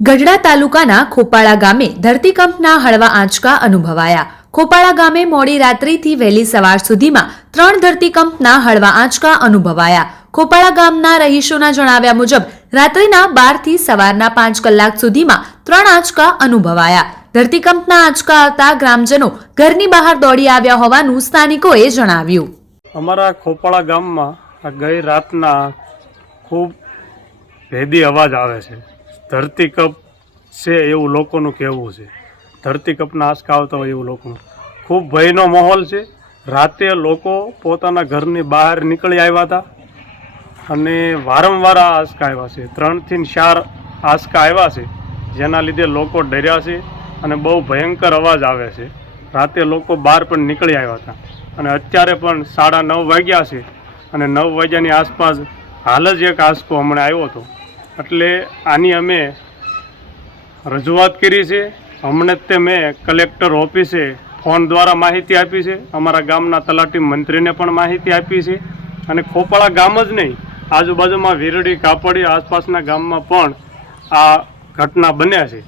ગઢડા તાલુકાના ખોપાળા ગામે ધરતીકંપના હળવા આંચકા અનુભવાયા. ખોપાળા ગામે મોડી રાત્રિથી વહેલી સવાર સુધીમાં ત્રણ ધરતીકંપના હળવા આંચકા અનુભવાયા. ખોપાળા ગામના રહીશોના જણાવ્યા મુજબ, રાત્રિના બારથી સવારના પાંચ કલાક સુધીમાં ત્રણ આંચકા અનુભવાયા. ધરતીકંપના આંચકા આવતા ગ્રામજનો ઘરની બહાર દોડી આવ્યા હોવાનું સ્થાનિકોએ જણાવ્યું. અમારા ખોપાળા ગામમાં ગઈ રાતના ખૂબ ભેદી અવાજ આવે છે. ધરતીકંપ છે એવું લોકોનું કહેવું છે. ધરતીકપના આંચકા આવતા હોય એવું લોકોનું. ખૂબ ભયનો માહોલ છે. રાતે લોકો પોતાના ઘરની બહાર નીકળી આવ્યા હતા અને વારંવાર આ આંચકા આવ્યા છે. ત્રણથી ચાર આંચકા આવ્યા છે, જેના લીધે લોકો ડર્યા છે અને બહુ ભયંકર અવાજ આવે છે. રાતે લોકો બહાર પણ નીકળી આવ્યા હતા અને અત્યારે પણ સાડા નવ વાગ્યા છે અને નવ વાગ્યાની આસપાસ હાલ જ એક આંચકો હમણાં આવ્યો હતો. એટલે આની અમે રજૂઆત કરી છે. હમણાં જ તે મેં કલેક્ટર ઓફિસે ફોન દ્વારા માહિતી આપી છે. અમારા ગામના તલાટી મંત્રીને પણ માહિતી આપી છે. અને ખોપાળા ગામ જ નહીં, આજુબાજુમાં વીરડી, કાપડી આસપાસના ગામમાં પણ આ ઘટના બન્યા છે.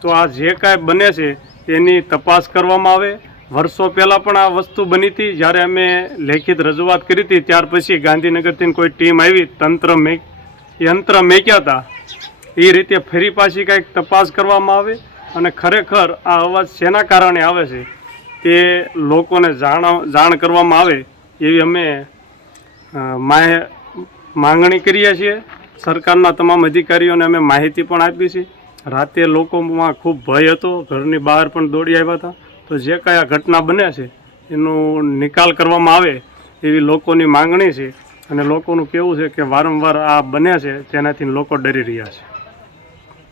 તો આ જે કાંઈ બને છે, એની તપાસ કરવામાં આવે. વર્ષો પહેલાં પણ આ વસ્તુ બની હતી. જ્યારે અમે લેખિત રજૂઆત કરી હતી, ત્યાર પછી ગાંધીનગરથી કોઈ ટીમ આવી, તંત્ર મેક યંત્ર મેક્યા હતા એ રીતે ફરી પાછી કંઈક તપાસ કરવામાં આવે અને ખરેખર આ અવાજ શેના કારણે આવે છે તે લોકોને જાણ જાણ કરવામાં આવે એવી અમે માહે, માંગણી કરીએ છીએ. સરકારના તમામ અધિકારીઓને અમે માહિતી પણ આપી છે. રાતે લોકોમાં ખૂબ ભય હતો. ઘરની બહાર પણ દોડી આવ્યા હતા. તો જે કયા ઘટના બને છે, એનો નિકાલ કરવામાં આવે એવી લોકોની માંગણી છે. અને લોકોનું કેવું છે કે વારંવાર આ બને છે તેનાથી લોકો ડરી રહ્યા છે.